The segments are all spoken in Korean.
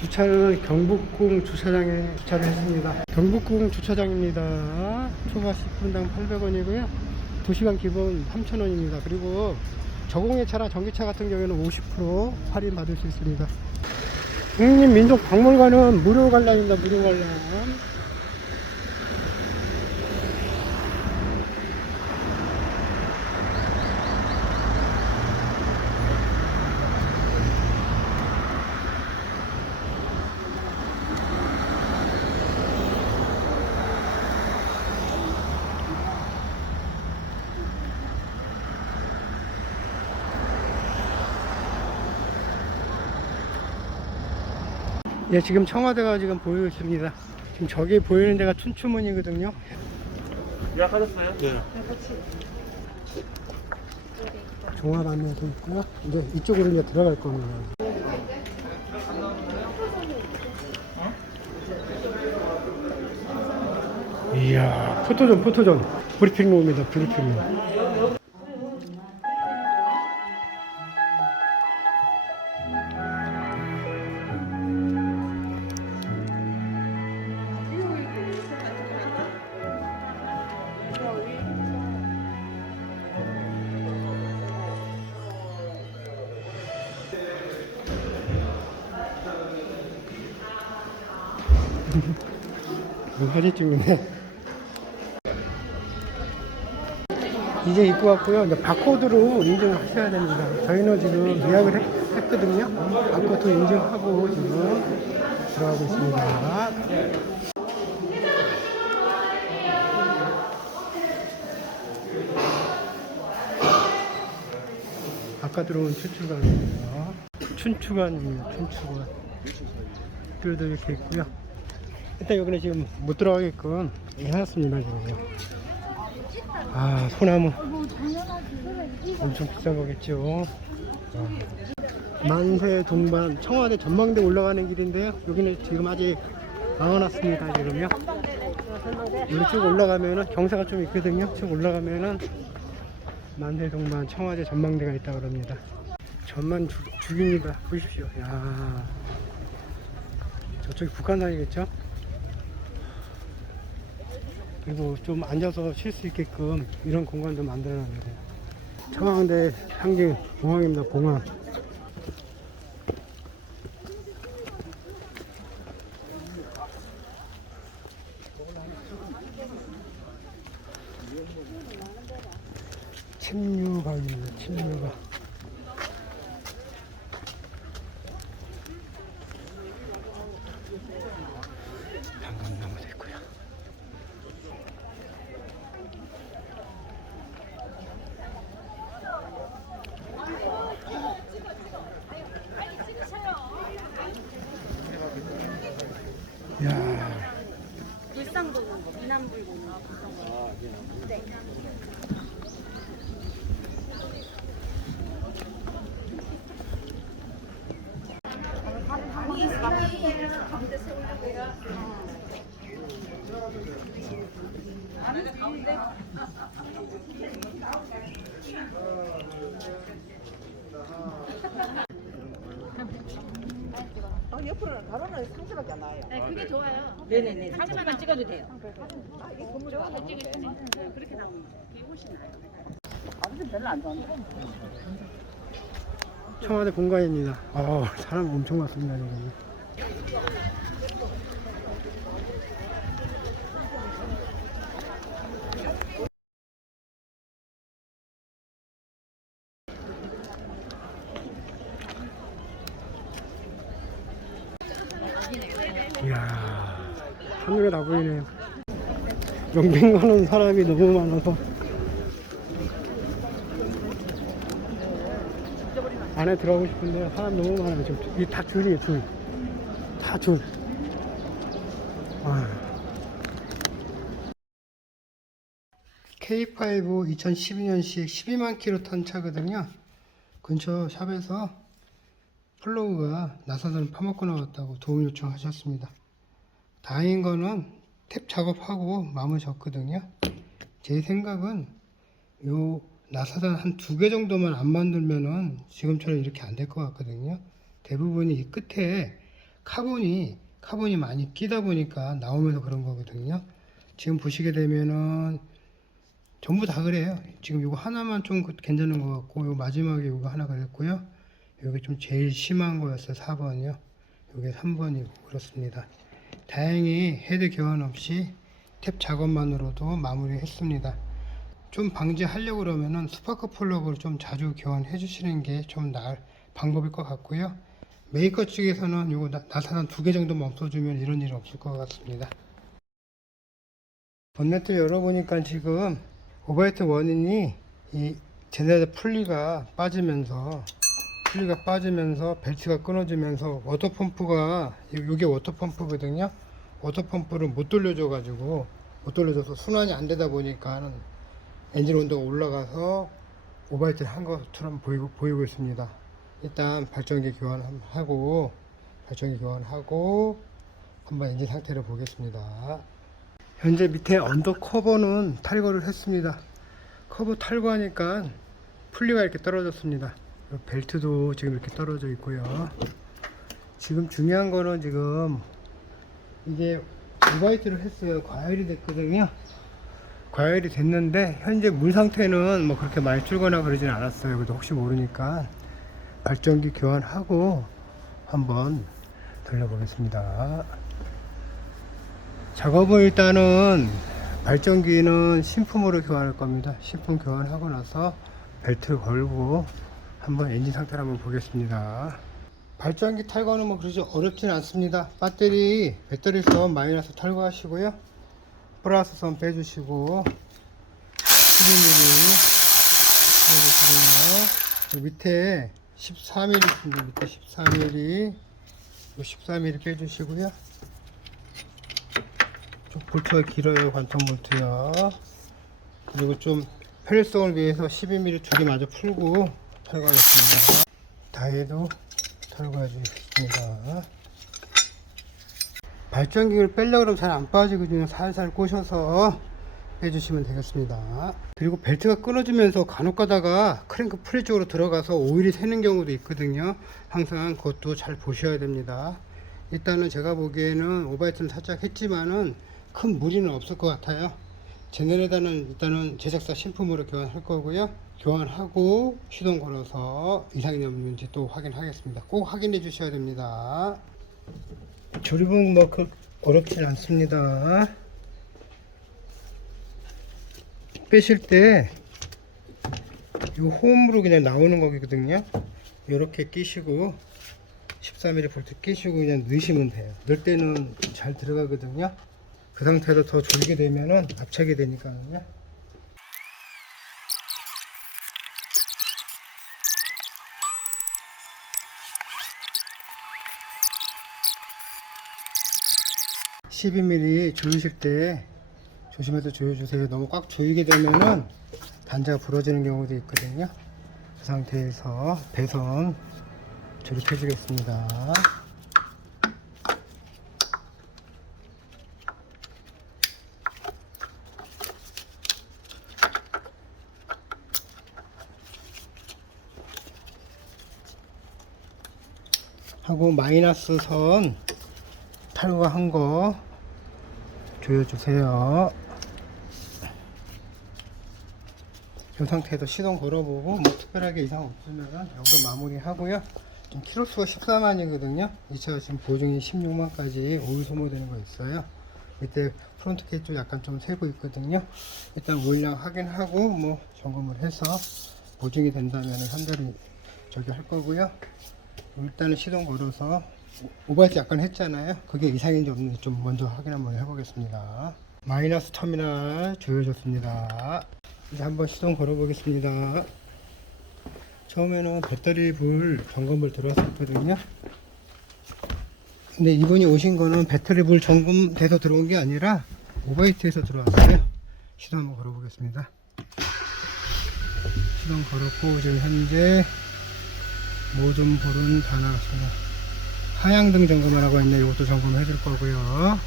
주차는 경북궁 주차장에 주차를 했습니다. 경북궁 주차장입니다. 초과 10분당 800원이고요. 2시간 기본 3,000원입니다. 그리고 저공해 차나 전기차 같은 경우에는 50% 할인 받을 수 있습니다. 국립민족박물관은 무료 관람입니다. 무료 관람. 예, 지금 청와대가 지금 보이고 있습니다. 지금 저기 보이는 데가 춘추문이거든요. 예약하셨어요? 네. 종합 안내도 있고요. 이제 이쪽으로 이제 들어갈 겁니다. 이야, 포토존, 포토존. 브리핑룸입니다, 브리핑룸. 사진 찍네. 이제 입고 왔고요. 이제 바코드로 인증하셔야 됩니다. 저희는 지금 예약을 했, 했거든요. 바코드 인증하고 지금 들어가고 있습니다. 아까 들어온 춘추관입니다. 춘추관입니다. 춘추관. 뜰도 이렇게 있고요. 일단 여기는 지금 못 들어가게끔 해놨습니다. 지금. 아 소나무 엄청 비싼 거겠죠. 아. 만세 동반 청와대 전망대 올라가는 길인데요. 여기는 지금 아직 막아놨습니다. 지금요. 여기 쭉 올라가면은 경사가 좀 있거든요. 쭉 올라가면은 만세 동반 청와대 전망대가 있다 그럽니다. 전만 죽, 죽입니다. 보십시오. 야 저쪽이 북한산이겠죠? 그리고 좀 앉아서 쉴 수 있게끔 이런 공간도 만들어 놨는데. 청와대 상징 공항입니다 공항 침류각입니다 침류각 방금나무도 있고요 야 불상도 미남불고 네. 아, 옆으로는 가로는 상체밖에 안 나와요. 네, 그게 좋아요. 네네네. 상체만 찍어도 돼요. 아, 이게 건물 좀 저거 찍으시면 네, 그렇게 나오면 그게 훨씬 나아요. 아버지 별로 안 좋아한다. 청와대 본관입니다 아 사람 엄청 많습니다 지금 다 보이네요. 영백 가는 사람이 너무 많아서. 안에 들어가고 싶은데 사람 너무 많아요 지금. 이게 다 줄이에요 줄다줄. K5 2012년식 12만 킬로 탄 차거든요. 근처 샵에서 플로우가 나사선을 파먹고 나왔다고 도움 요청하셨습니다 다행인 거는 탭 작업하고 마무리 졌거든요 제 생각은 요 나사단 한 두 개 정도만 안 만들면은 지금처럼 이렇게 안 될 것 같거든요. 대부분이 이 끝에 카본이 카본이 많이 끼다 보니까 나오면서 그런 거거든요. 지금 보시게 되면은 전부 다 그래요. 지금 이거 하나만 좀 그- 괜찮은 것 같고, 요 마지막에 이거 하나 그랬고요. 여기 좀 제일 심한 거였어요. 4번이요. 이게 3번이고 그렇습니다. 다행히 헤드 교환 없이 탭 작업만으로도 마무리했습니다. 좀 방지하려고 그러면은 스파크 플러그를 좀 자주 교환해 주시는 게 좀 나을 방법일 것 같고요. 메이커 측에서는 요거 나- 나사단 두개 정도만 없어주면 이런 일은 없을 것 같습니다. 본네트 열어보니까 지금 오바이트 원인이 이 제네레이터 풀리가 빠지면서 풀리가 빠지면서 벨트가 끊어지면서 워터펌프가 이게 워터펌프거든요. 워터펌프를 못 돌려줘 가지고 못 돌려줘서 순환이 안 되다 보니까 엔진 온도가 올라가서 오바이트를 한 것처럼 보이고, 보이고 있습니다. 일단 발전기 교환하고 발전기 교환하고 한번 엔진 상태를 보겠습니다. 현재 밑에 언더 커버는 탈거를 했습니다. 커버 탈거하니까 풀리가 이렇게 떨어졌습니다. 이 벨트도 지금 이렇게 떨어져 있고요. 지금 중요한 거는 지금 이게 오바이트를 했어요. 과열이 됐거든요. 과열이 됐는데 현재 물 상태는 뭐 그렇게 많이 줄거나 그러진 않았어요. 그래도 혹시 모르니까 발전기 교환하고 한번 돌려보겠습니다. 작업은 일단은 발전기는 신품으로 교환할 겁니다. 신품 교환하고 나서 벨트 걸고 한번 엔진 상태를 한번 보겠습니다. 발전기 탈거는 뭐 그렇게 어렵진 않습니다. 배터리, 배터리 선 마이너스 탈거하시고요. 플러스 선 빼주시고 11mm 빼주시고요. 밑에 14mm 있습니다. 밑에 14mm, 14mm 빼주시고요. 좀 볼트가 길어요 관통 볼트요 그리고 좀 편리성을 위해서 12mm 두 개 마저 풀고 탈거하겠습니다. 다이도 탈거해 주겠습니다. 발전기를 빼려고 그러면 잘 안 빠지거든요 살살 꼬셔서 빼주시면 되겠습니다. 그리고 벨트가 끊어지면서 간혹 가다가 크랭크 프리 쪽으로 들어가서 오일이 새는 경우도 있거든요. 항상 그것도 잘 보셔야 됩니다. 일단은 제가 보기에는 오바이트는 살짝 했지만은 큰 무리는 없을 것 같아요. 제네레다는 일단은 제작사 신품으로 교환할 거고요. 교환하고 시동 걸어서 이상이 없는지 또 확인하겠습니다. 꼭 확인해 주셔야 됩니다. 조립은 뭐 그 어렵진 않습니다. 빼실 때 이 홈으로 그냥 나오는 거거든요. 이렇게 끼시고 13mm 볼트 끼시고 그냥 넣으시면 돼요. 넣을 때는 잘 들어가거든요. 그 상태로 더 졸게 되면은 압착이 되니까요. (12mm) 조이실 때 조심해서 조여주세요. 너무 꽉 조이게 되면은 단자가 부러지는 경우도 있거든요. 그 상태에서 배선 조립해 주겠습니다. 하고 마이너스 선 탈거한 거 조여주세요. 이 상태에서 시동 걸어보고 뭐 특별하게 이상 없으면 여기서 마무리하고요. 지금 키로수가 14만이거든요. 이 차가 지금 보증이 16만까지 오일 소모되는 거 있어요. 이때 프론트 케이 쪽 약간 좀 세고 있거든요. 일단 오일량 확인하고 뭐 점검을 해서 보증이 된다면 한 달이 저기 할 거고요. 일단은 시동 걸어서 오버헤드 약간 했잖아요. 그게 이상인지 없는지 좀 먼저 확인 한번 해보겠습니다. 마이너스 터미널 조여졌습니다. 이제 한번 시동 걸어보겠습니다. 처음에는 배터리 불 점검을 들어왔었거든요. 근데 이분이 오신 거는 배터리 불 점검돼서 들어온 게 아니라 오버히트에서 들어왔어요. 시동 한번 걸어보겠습니다. 시동 걸었고 지금 현재 모든 불은 다 나갔습니다. 하향등 점검을 하고 있는데 이것도 점검해 줄 거고요.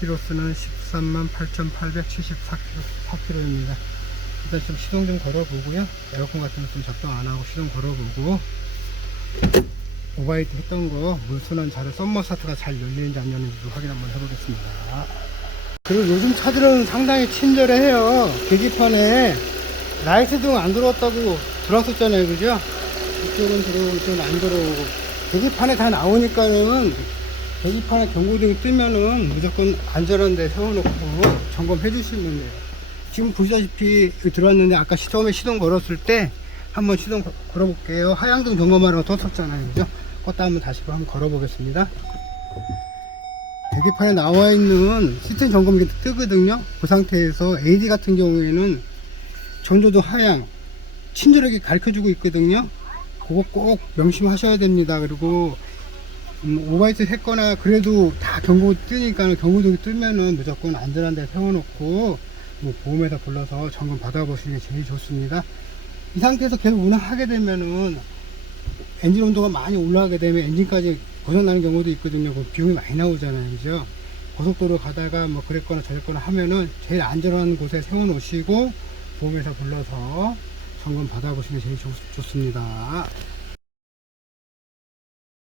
키로수는 13만 8,874km입니다. 일단 좀 시동 좀 걸어보고요. 에어컨 같은 거 좀 작동 안 하고 시동 걸어보고 오바이트 했던 거 물순환 잘 썸머 스타트가 잘 열리는지 안 열리는지 확인 한번 해보겠습니다 그리고 요즘 차들은 상당히 친절해요 계기판에 라이트 등 안 들어왔다고 들어왔었잖아요 그죠 이쪽은 들어오고 이쪽은 안 들어오고. 계기판에 다 나오니까는 계기판에 경고등이 뜨면은 무조건 안전한 데 세워놓고 점검해 주시면 돼요. 지금 보시다시피 들어왔는데 아까 시- 처음에 시동 걸었을 때 한번 시동 거- 걸어볼게요. 하향등 점검하라고 떴었잖아요. 그죠? 껐다 한번 다시 한번 걸어보겠습니다. 계기판에 나와 있는 시스템 점검이 뜨거든요. 그 상태에서 AD 같은 경우에는 전조도 하향 친절하게 가르쳐 주고 있거든요 그거 꼭 명심하셔야 됩니다. 그리고 음, 오바이트 했거나 그래도 다 경고 뜨니까 경고등이 뜨면은 무조건 안전한 데 세워놓고 뭐 보험회사 불러서 점검 받아보시는 게 제일 좋습니다. 이 상태에서 계속 운행하게 되면은 엔진 온도가 많이 올라가게 되면 엔진까지 고장나는 경우도 있거든요. 그 비용이 많이 나오잖아요. 그죠? 고속도로 가다가 뭐 그랬거나 저랬거나 하면은 제일 안전한 곳에 세워 놓으시고 보험회사 불러서 점검 받아보시는 게 제일 좋, 좋습니다.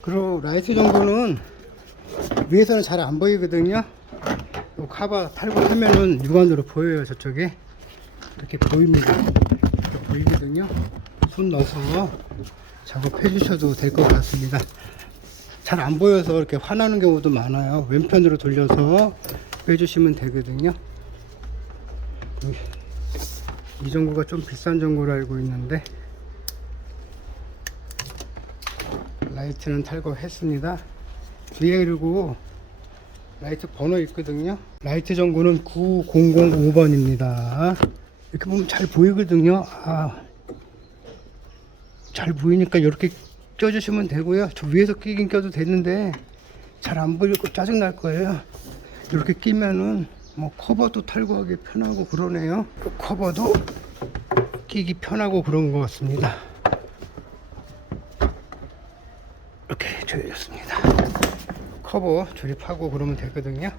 그리고 라이트 정보는 위에서는 잘 안 보이거든요. 요 카바 탈고 하면은 육안으로 보여요 저쪽에. 이렇게 보입니다. 이렇게 보이거든요. 손 넣어서 작업해 주셔도 될 것 같습니다. 잘 안 보여서 이렇게 화나는 경우도 많아요. 왼편으로 돌려서 빼주시면 되거든요 이 전구가 좀 비싼 전구로 알고 있는데 라이트는 탈거했습니다. 뒤에 그리고 라이트 번호 있거든요. 라이트 전구는 9005번입니다. 이렇게 보면 잘 보이거든요. 아, 잘 보이니까 이렇게 껴주시면 되고요. 저 위에서 끼긴 껴도 되는데 잘 안 보이고 짜증 날 거예요. 이렇게 끼면은 뭐 커버도 탈거하기 편하고 그러네요. 그 커버도 끼기 편하고 그런 것 같습니다. 이렇게 조여졌습니다. 커버 조립하고 그러면 되거든요.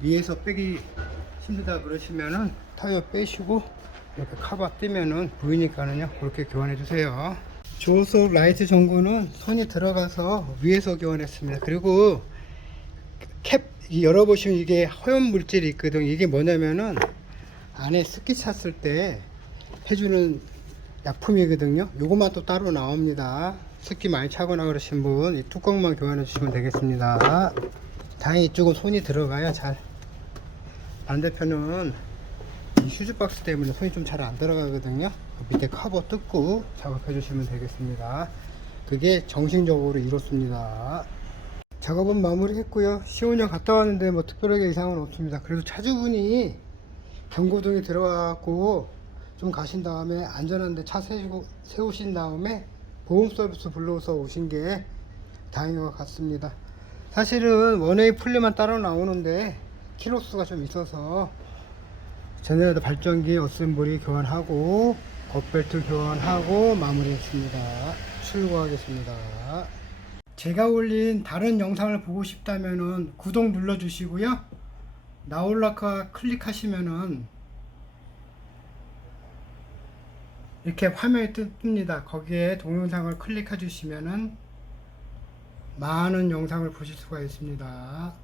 위에서 빼기 힘들다 그러시면은 타이어 빼시고 이렇게 커버 떼면은 보이니까는요. 그렇게 교환해 주세요. 조속 라이트 전구는 손이 들어가서 위에서 교환했습니다. 그리고 캡 열어보시면 이게 허연 물질이 있거든요 이게 뭐냐면은 안에 습기 찼을 때 해주는 약품이거든요. 요것만 또 따로 나옵니다. 습기 많이 차거나 그러신 분 이 뚜껑만 교환해 주시면 되겠습니다. 다행히 이쪽은 손이 들어가야 잘. 반대편은 이 휴즈 박스 때문에 손이 좀 잘 안 들어가거든요. 그 밑에 커버 뜯고 작업해 주시면 되겠습니다. 그게 정식적으로 이렇습니다 작업은 마무리했고요. 시운영 갔다 왔는데 뭐 특별하게 이상은 없습니다. 그래도 차주분이 경고등이 들어가고 좀 가신 다음에 안전한데 차 세우고, 세우신 다음에 보험 서비스 불러서 오신 게 다행인 것 같습니다. 사실은 원웨이 풀리만 따로 나오는데 키로수가 좀 있어서 제네레이터 발전기 어셈블리 교환하고 겉벨트 교환하고 마무리했습니다. 출고하겠습니다 제가 올린 다른 영상을 보고 싶다면은 구독 눌러 주시고요. 나올라카 클릭하시면은 이렇게 화면이 뜹니다. 거기에 동영상을 클릭해 주시면은 많은 영상을 보실 수가 있습니다